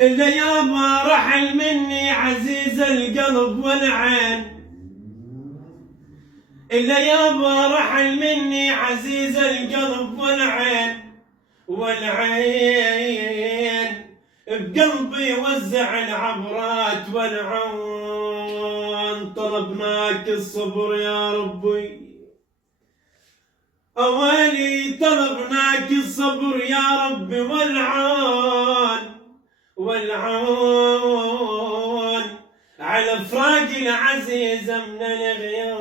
إذا يابا رحل مني عزيز القلب والعين، إذا يابا رحل مني عزيز القلب والعين بقلبي وزع العبرات والعون. طلبناك الصبر يا ربي، أولي طلبناك الصبر يا ربي والعون على فراق العزيزة من الغياب.